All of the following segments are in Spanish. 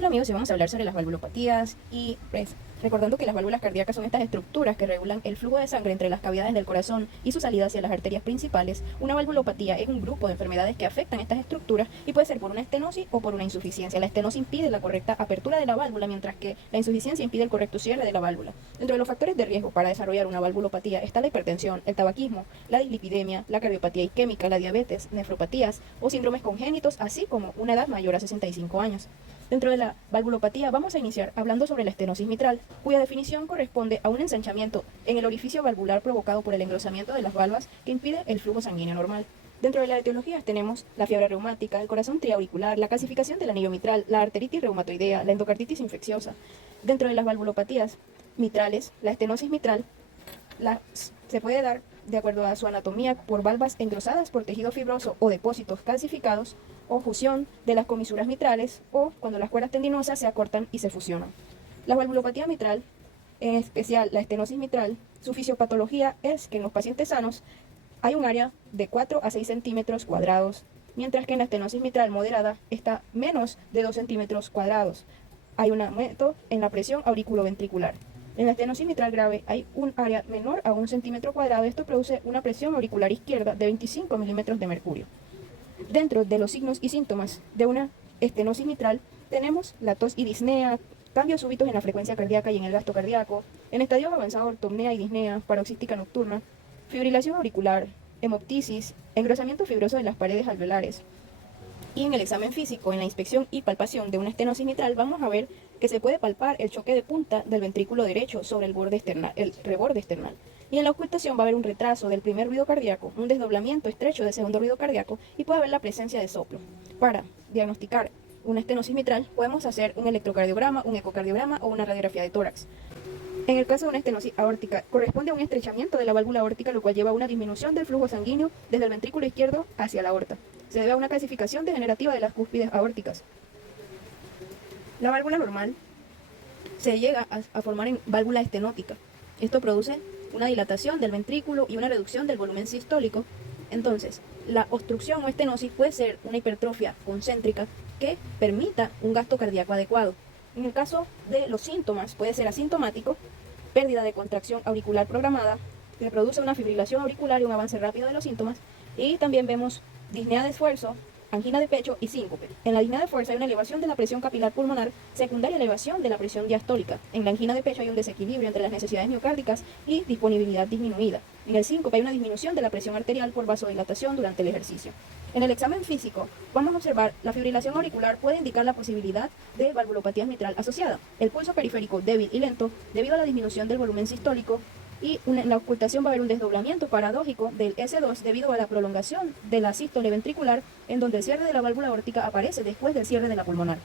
Hola amigos, hoy vamos a hablar sobre las valvulopatías y recordando que las válvulas cardíacas son estas estructuras que regulan el flujo de sangre entre las cavidades del corazón y su salida hacia las arterias principales. Una valvulopatía es un grupo de enfermedades que afectan estas estructuras y puede ser por una estenosis o por una insuficiencia. La estenosis impide la correcta apertura de la válvula, mientras que la insuficiencia impide el correcto cierre de la válvula. Dentro de los factores de riesgo para desarrollar una valvulopatía está la hipertensión, el tabaquismo, la dislipidemia, la cardiopatía isquémica, la diabetes, nefropatías o síndromes congénitos, así como una edad mayor a 65 años. Dentro de la valvulopatía vamos a iniciar hablando sobre la estenosis mitral, cuya definición corresponde a un ensanchamiento en el orificio valvular provocado por el engrosamiento de las valvas que impide el flujo sanguíneo normal. Dentro de las etiologías tenemos la fiebre reumática, el corazón triauricular, la calcificación del anillo mitral, la arteritis reumatoidea, la endocarditis infecciosa. Dentro de las valvulopatías mitrales, la estenosis mitral se puede dar de acuerdo a su anatomía por valvas engrosadas por tejido fibroso o depósitos calcificados, o fusión de las comisuras mitrales, o cuando las cuerdas tendinosas se acortan y se fusionan. La valvulopatía mitral, en especial la estenosis mitral, su fisiopatología es que en los pacientes sanos hay un área de 4 a 6 centímetros cuadrados, mientras que en la estenosis mitral moderada está menos de 2 centímetros cuadrados. Hay un aumento en la presión auriculoventricular. En la estenosis mitral grave hay un área menor a 1 centímetro cuadrado. Esto produce una presión auricular izquierda de 25 milímetros de mercurio. Dentro de los signos y síntomas de una estenosis mitral tenemos la tos y disnea, cambios súbitos en la frecuencia cardíaca y en el gasto cardíaco, en estadios avanzados ortopnea y disnea, paroxística nocturna, fibrilación auricular, hemoptisis, engrosamiento fibroso de las paredes alveolares. Y en el examen físico, en la inspección y palpación de una estenosis mitral, vamos a ver que se puede palpar el choque de punta del ventrículo derecho sobre el reborde external. Y en la ocultación va a haber un retraso del primer ruido cardíaco, un desdoblamiento estrecho del segundo ruido cardíaco y puede haber la presencia de soplo. Para diagnosticar una estenosis mitral podemos hacer un electrocardiograma, un ecocardiograma o una radiografía de tórax. En el caso de una estenosis aórtica, corresponde a un estrechamiento de la válvula aórtica, lo cual lleva a una disminución del flujo sanguíneo desde el ventrículo izquierdo hacia la aorta. Se debe a una calcificación degenerativa de las cúspides aórticas. La válvula normal se llega a formar en válvula estenótica. Esto produce una dilatación del ventrículo y una reducción del volumen sistólico. Entonces, la obstrucción o estenosis puede ser una hipertrofia concéntrica que permita un gasto cardíaco adecuado. En el caso de los síntomas, puede ser asintomático, pérdida de contracción auricular programada, que produce una fibrilación auricular y un avance rápido de los síntomas, y también vemos disnea de esfuerzo, angina de pecho y síncope. En la disnea de fuerza hay una elevación de la presión capilar pulmonar, secundaria elevación de la presión diastólica. En la angina de pecho hay un desequilibrio entre las necesidades miocárdicas y disponibilidad disminuida. En el síncope hay una disminución de la presión arterial por vasodilatación durante el ejercicio. En el examen físico vamos a observar la fibrilación auricular puede indicar la posibilidad de valvulopatía mitral asociada. El pulso periférico débil y lento debido a la disminución del volumen sistólico, y en la ocultación va a haber un desdoblamiento paradójico del S2 debido a la prolongación de la sístole ventricular, en donde el cierre de la válvula aórtica aparece después del cierre de la pulmonar.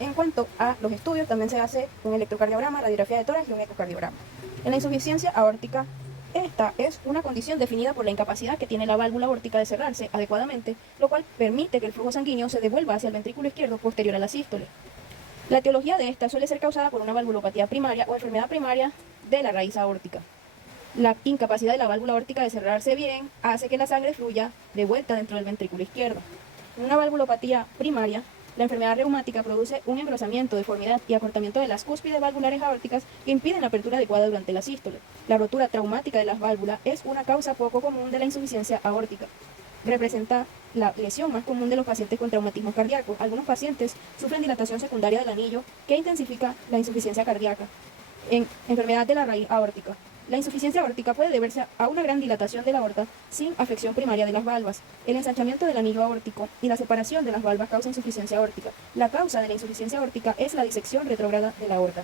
En cuanto a los estudios, también se hace un electrocardiograma, radiografía de tórax y un ecocardiograma. En la insuficiencia aórtica, esta es una condición definida por la incapacidad que tiene la válvula aórtica de cerrarse adecuadamente, lo cual permite que el flujo sanguíneo se devuelva hacia el ventrículo izquierdo posterior a la sístole. La etiología de esta suele ser causada por una valvulopatía primaria o enfermedad primaria de la raíz aórtica. La incapacidad de la válvula aórtica de cerrarse bien hace que la sangre fluya de vuelta dentro del ventrículo izquierdo. En una valvulopatía primaria, la enfermedad reumática produce un engrosamiento, deformidad y acortamiento de las cúspides valvulares aórticas que impiden la apertura adecuada durante la sístole. La rotura traumática de las válvulas es una causa poco común de la insuficiencia aórtica. Representa la lesión más común de los pacientes con traumatismo cardíaco. Algunos pacientes sufren dilatación secundaria del anillo que intensifica la insuficiencia cardíaca. En enfermedad de la raíz aórtica, la insuficiencia aórtica puede deberse a una gran dilatación de la aorta sin afección primaria de las valvas. El ensanchamiento del anillo aórtico y la separación de las valvas causa insuficiencia aórtica. La causa de la insuficiencia aórtica es la disección retrógrada de la aorta.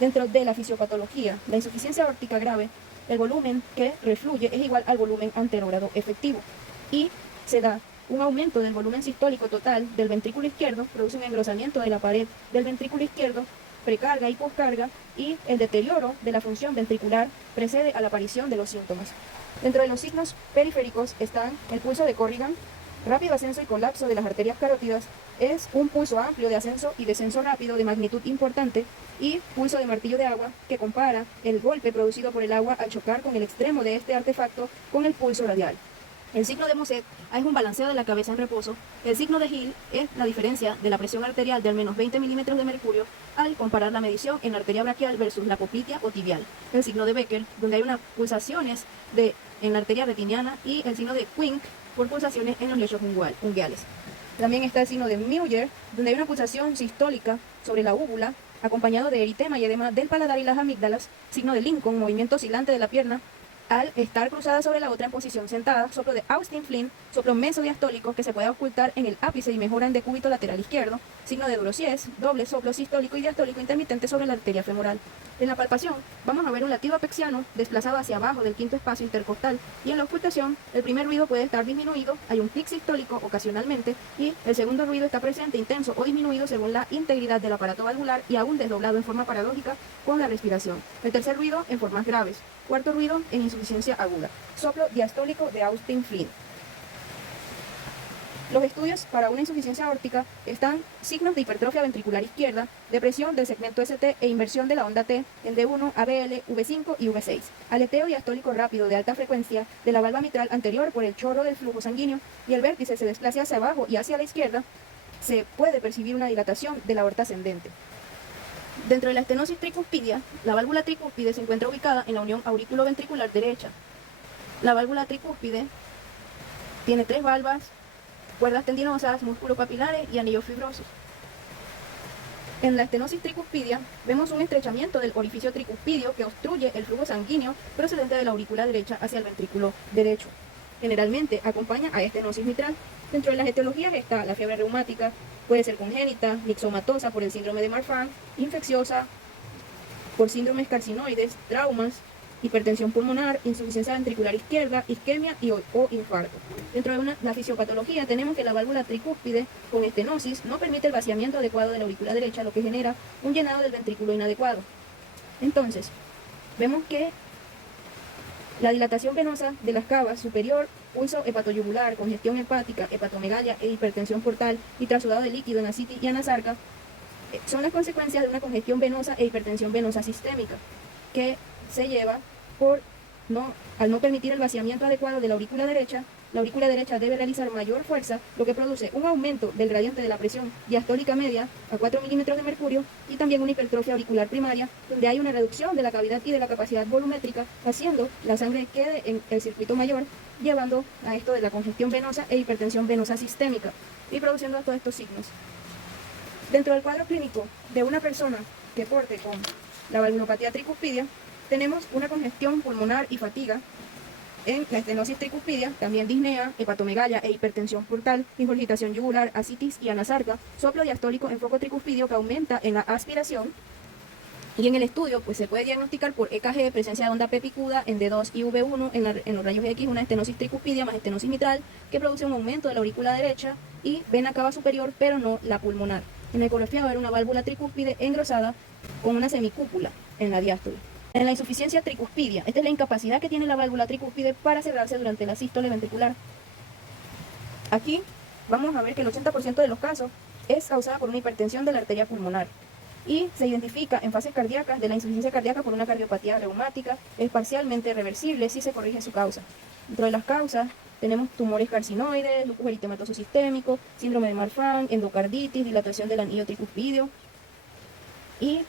Dentro de la fisiopatología, la insuficiencia aórtica grave, el volumen que refluye es igual al volumen anterógrado efectivo y se da un aumento del volumen sistólico total del ventrículo izquierdo, produce un engrosamiento de la pared del ventrículo izquierdo, precarga y poscarga, y el deterioro de la función ventricular precede a la aparición de los síntomas. Dentro de los signos periféricos están el pulso de Corrigan, rápido ascenso y colapso de las arterias carótidas, es un pulso amplio de ascenso y descenso rápido de magnitud importante, y pulso de martillo de agua, que compara el golpe producido por el agua al chocar con el extremo de este artefacto con el pulso radial. El signo de Mosset es un balanceo de la cabeza en reposo. El signo de Hill es la diferencia de la presión arterial de al menos 20 milímetros de mercurio al comparar la medición en la arteria braquial versus la poplitea o tibial. El signo de Becker, donde hay unas pulsaciones en la arteria retiniana, y el signo de Quink por pulsaciones en los lechos unguiales. También está el signo de Muir, donde hay una pulsación sistólica sobre la úvula, acompañado de eritema y edema del paladar y las amígdalas. Signo de Lincoln, movimiento oscilante de la pierna al estar cruzada sobre la otra en posición sentada. Soplo de Austin-Flynn, soplo mesodiastólico que se puede ocultar en el ápice y mejora en decúbito lateral izquierdo. Signo de Durossier, doble soplo sistólico y diastólico intermitente sobre la arteria femoral. En la palpación vamos a ver un latido apexiano desplazado hacia abajo del quinto espacio intercostal, y en la ocultación el primer ruido puede estar disminuido, hay un clic sistólico ocasionalmente, y el segundo ruido está presente, intenso o disminuido según la integridad del aparato valvular y aún desdoblado en forma paradójica con la respiración. El tercer ruido en formas graves. Cuarto ruido en insuficiencia aguda. Soplo diastólico de Austin-Flynn. Los estudios para una insuficiencia aórtica están signos de hipertrofia ventricular izquierda, depresión del segmento ST e inversión de la onda T en D1, ABL, V5 y V6. Aleteo diastólico rápido de alta frecuencia de la valva mitral anterior por el chorro del flujo sanguíneo, y el vértice se desplaza hacia abajo y hacia la izquierda. Se puede percibir una dilatación de la aorta ascendente. Dentro de la estenosis tricuspidia, la válvula tricúspide se encuentra ubicada en la unión auriculoventricular derecha. La válvula tricúspide tiene 3 valvas, cuerdas tendinosas, músculos papilares y anillos fibrosos. En la estenosis tricuspidia vemos un estrechamiento del orificio tricuspidio que obstruye el flujo sanguíneo procedente de la aurícula derecha hacia el ventrículo derecho. Generalmente acompaña a estenosis mitral. Dentro de las etiologías está la fiebre reumática, puede ser congénita, mixomatosa por el síndrome de Marfan, infecciosa por síndromes carcinoides, traumas, hipertensión pulmonar, insuficiencia ventricular izquierda, isquemia o infarto. Dentro de la fisiopatología tenemos que la válvula tricúspide con estenosis no permite el vaciamiento adecuado de la aurícula derecha, lo que genera un llenado del ventrículo inadecuado. Entonces, vemos que la dilatación venosa de las cavas superior, pulso hepatoyugular, congestión hepática, hepatomegalia e hipertensión portal y trasudado de líquido en ascitis y anasarca son las consecuencias de una congestión venosa e hipertensión venosa sistémica que se lleva al no permitir el vaciamiento adecuado de la aurícula derecha. La aurícula derecha debe realizar mayor fuerza, lo que produce un aumento del gradiente de la presión diastólica media a 4 milímetros de mercurio y también una hipertrofia auricular primaria, donde hay una reducción de la cavidad y de la capacidad volumétrica, haciendo la sangre quede en el circuito mayor, llevando a esto de la congestión venosa e hipertensión venosa sistémica y produciendo todos estos signos. Dentro del cuadro clínico de una persona que porte con la valvulopatía tricuspidia, tenemos una congestión pulmonar y fatiga. En la estenosis tricuspidia, también disnea, hepatomegalia e hipertensión portal, ingurgitación yugular, ascitis y anasarca, soplo diastólico en foco tricuspidio que aumenta en la aspiración. Y en el estudio, pues se puede diagnosticar por EKG presencia de onda P picuda en D2 y V1 en los rayos X, una estenosis tricuspidia más estenosis mitral que produce un aumento de la aurícula derecha y vena cava superior, pero no la pulmonar. En la ecografía va a haber una válvula tricúspide engrosada con una semicúpula en la diástole. En la insuficiencia tricuspidia, esta es la incapacidad que tiene la válvula tricúspide para cerrarse durante la sístole ventricular. Aquí vamos a ver que el 80% de los casos es causada por una hipertensión de la arteria pulmonar y se identifica en fases cardíacas de la insuficiencia cardíaca por una cardiopatía reumática. Es parcialmente reversible si se corrige su causa. Dentro de las causas tenemos tumores carcinoides, lupus eritematoso sistémico, síndrome de Marfan, endocarditis, dilatación del anillo tricuspidio y,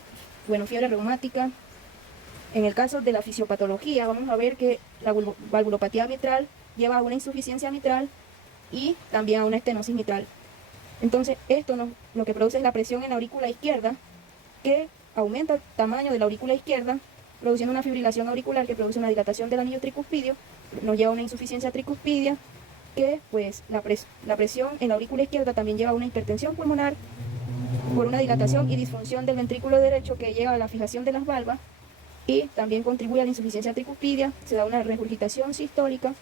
bueno, fiebre reumática. En el caso de la fisiopatología, vamos a ver que la valvulopatía mitral lleva a una insuficiencia mitral y también a una estenosis mitral. Entonces, esto lo que produce es la presión en la aurícula izquierda, que aumenta el tamaño de la aurícula izquierda, produciendo una fibrilación auricular que produce una dilatación del anillo tricuspidio, nos lleva a una insuficiencia tricuspidia, que pues la presión en la aurícula izquierda también lleva a una hipertensión pulmonar por una dilatación y disfunción del ventrículo derecho que lleva a la fijación de las valvas, y también contribuye a la insuficiencia tricuspidia. Se da una regurgitación sistólica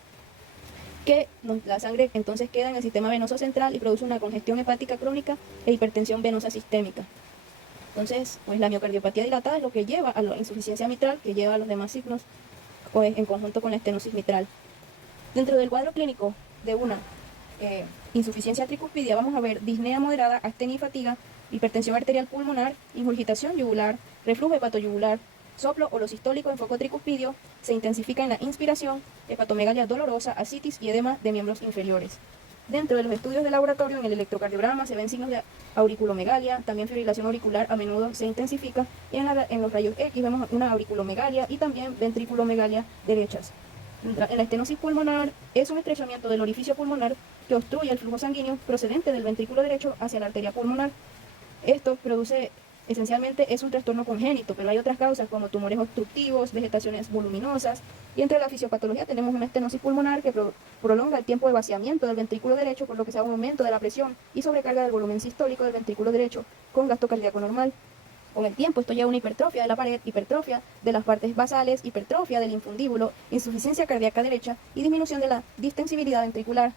que la sangre entonces queda en el sistema venoso central y produce una congestión hepática crónica e hipertensión venosa sistémica. Entonces, pues la miocardiopatía dilatada es lo que lleva a la insuficiencia mitral, que lleva a los demás signos pues, en conjunto con la estenosis mitral. Dentro del cuadro clínico de una insuficiencia tricuspidia vamos a ver disnea moderada, astenia y fatiga, hipertensión arterial pulmonar, ingurgitación yugular, reflujo hepatoyugular, Soplo holosistólico en foco tricuspidio se intensifica en la inspiración, hepatomegalia dolorosa, ascitis y edema de miembros inferiores. Dentro de los estudios de laboratorio, en el electrocardiograma se ven signos de auriculomegalia, también fibrilación auricular a menudo se intensifica, y en los rayos X vemos una auriculomegalia y también ventriculomegalia derechas. En la estenosis pulmonar es un estrechamiento del orificio pulmonar que obstruye el flujo sanguíneo procedente del ventrículo derecho hacia la arteria pulmonar. Esto esencialmente es un trastorno congénito, pero hay otras causas como tumores obstructivos, vegetaciones voluminosas, y entre la fisiopatología tenemos una estenosis pulmonar que prolonga el tiempo de vaciamiento del ventrículo derecho, por lo que se da un aumento de la presión y sobrecarga del volumen sistólico del ventrículo derecho con gasto cardíaco normal. Con el tiempo esto lleva a una hipertrofia de la pared, hipertrofia de las partes basales, hipertrofia del infundíbulo, insuficiencia cardíaca derecha y disminución de la distensibilidad ventricular.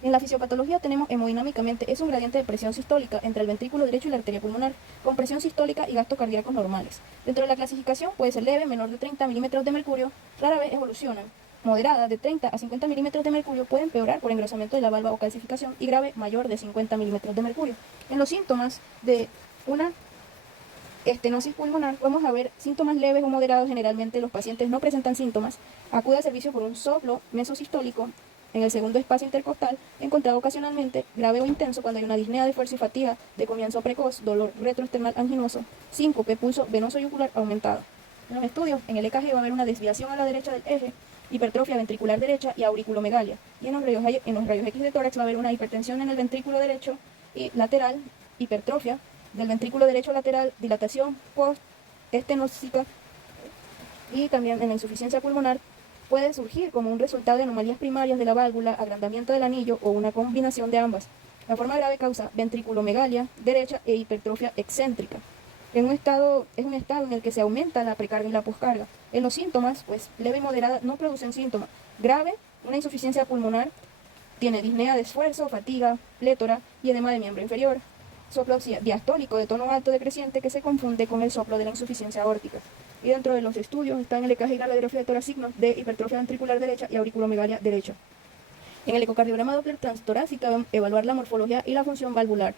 En la fisiopatología tenemos hemodinámicamente es un gradiente de presión sistólica entre el ventrículo derecho y la arteria pulmonar, con presión sistólica y gastos cardíacos normales. Dentro de la clasificación puede ser leve, menor de 30 milímetros de mercurio, rara vez evolucionan. Moderada, de 30 a 50 milímetros de mercurio, puede empeorar por engrosamiento de la valva o calcificación, y grave, mayor de 50 milímetros de mercurio. En los síntomas de una estenosis pulmonar, vamos a ver síntomas leves o moderados. Generalmente los pacientes no presentan síntomas. Acude al servicio por un soplo mesosistólico en el segundo espacio intercostal, encontrado ocasionalmente, grave o intenso cuando hay una disnea de fuerza y fatiga de comienzo precoz, dolor retroesternal anginoso, síncope, pulso venoso y ocular aumentado. En los estudios, en el EKG va a haber una desviación a la derecha del eje, hipertrofia ventricular derecha y auriculomegalia. Y en los rayos X de tórax va a haber una hipertensión en el ventrículo derecho y lateral, hipertrofia del ventrículo derecho lateral, dilatación post-estenósica, y también en la insuficiencia pulmonar puede surgir como un resultado de anomalías primarias de la válvula, agrandamiento del anillo o una combinación de ambas. La forma grave causa ventriculomegalia derecha e hipertrofia excéntrica. Es un estado en el que se aumenta la precarga y la poscarga. En los síntomas, pues leve y moderada, no producen síntomas. Grave, una insuficiencia pulmonar, tiene disnea de esfuerzo, fatiga, plétora y edema de miembro inferior. Soplo diastólico de tono alto decreciente que se confunde con el soplo de la insuficiencia aórtica. Y dentro de los estudios están el EKG y la radiografía de tórax, signos de hipertrofia ventricular derecha y auriculomegalia derecha. En el ecocardiograma Doppler transtorácica evaluar la morfología y la función valvular.